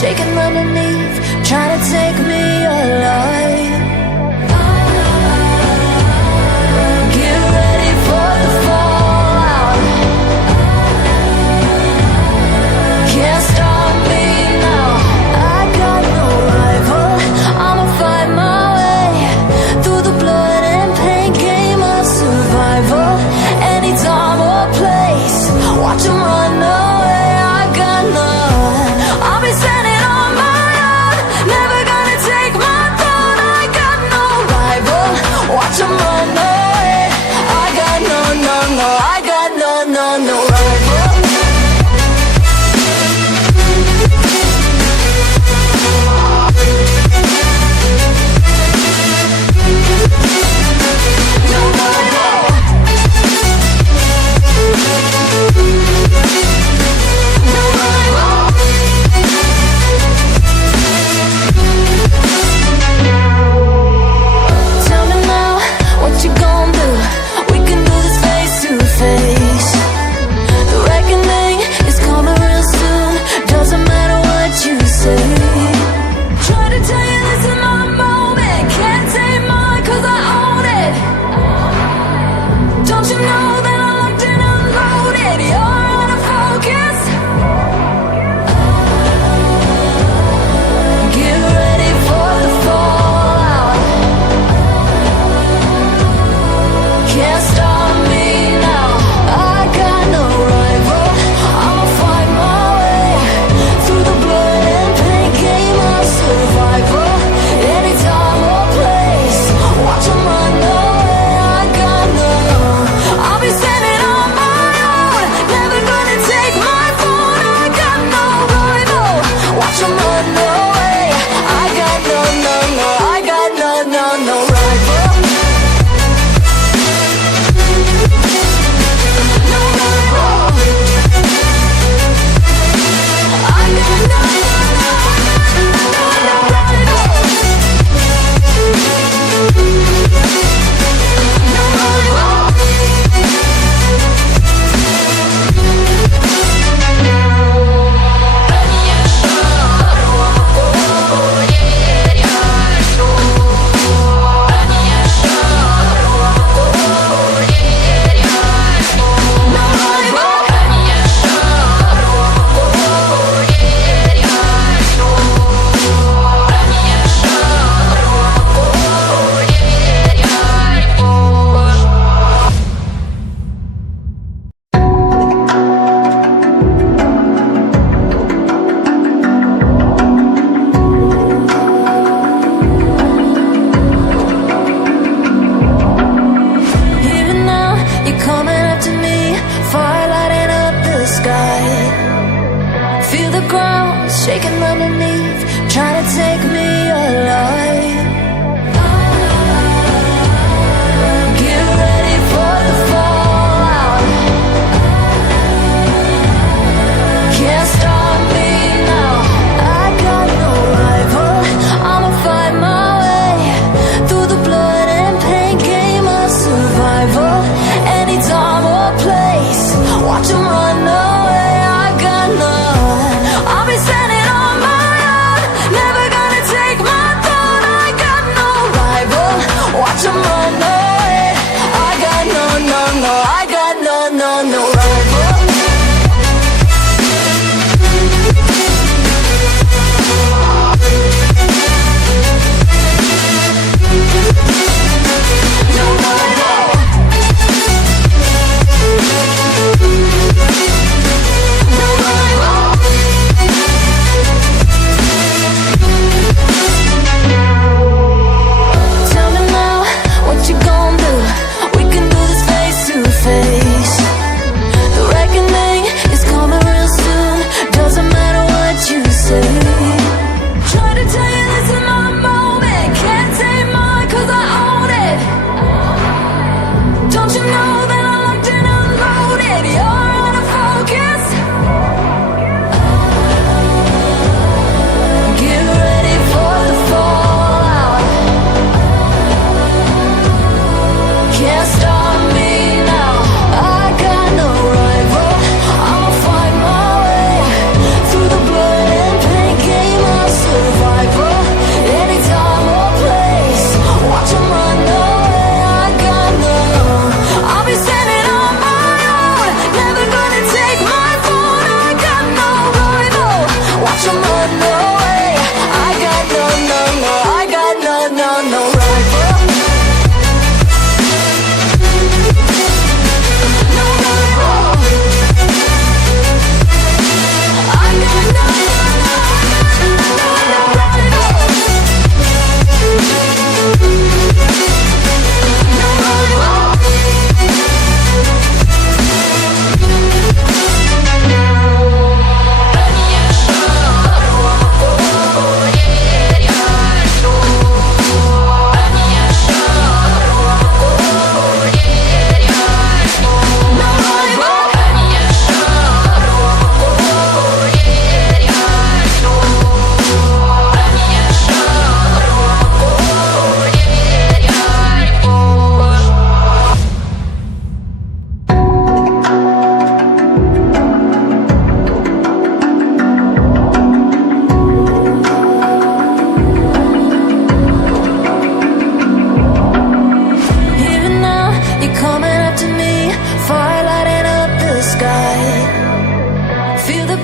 shaking underneath, trying to take me alive. Get ready for the fallout. Can't stop me now. I got no rival. I'ma fight my way through the blood and pain game of survival. Any time or place, watch 'em run away. I got none. I'll be standing on my own, never gonna take my throne. I got no rival. Watch 'em run away. I got no, no, no. I got no, no, no rival. Shaking underneath, trying to take me alive. Get ready for the fallout. Can't stop me now. I got no rival. I'ma fight my way through the blood and pain game of survival. Any time or place, watch 'em run away. I got none. I'll be standing on my own, never gonna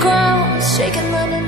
ground, shaking under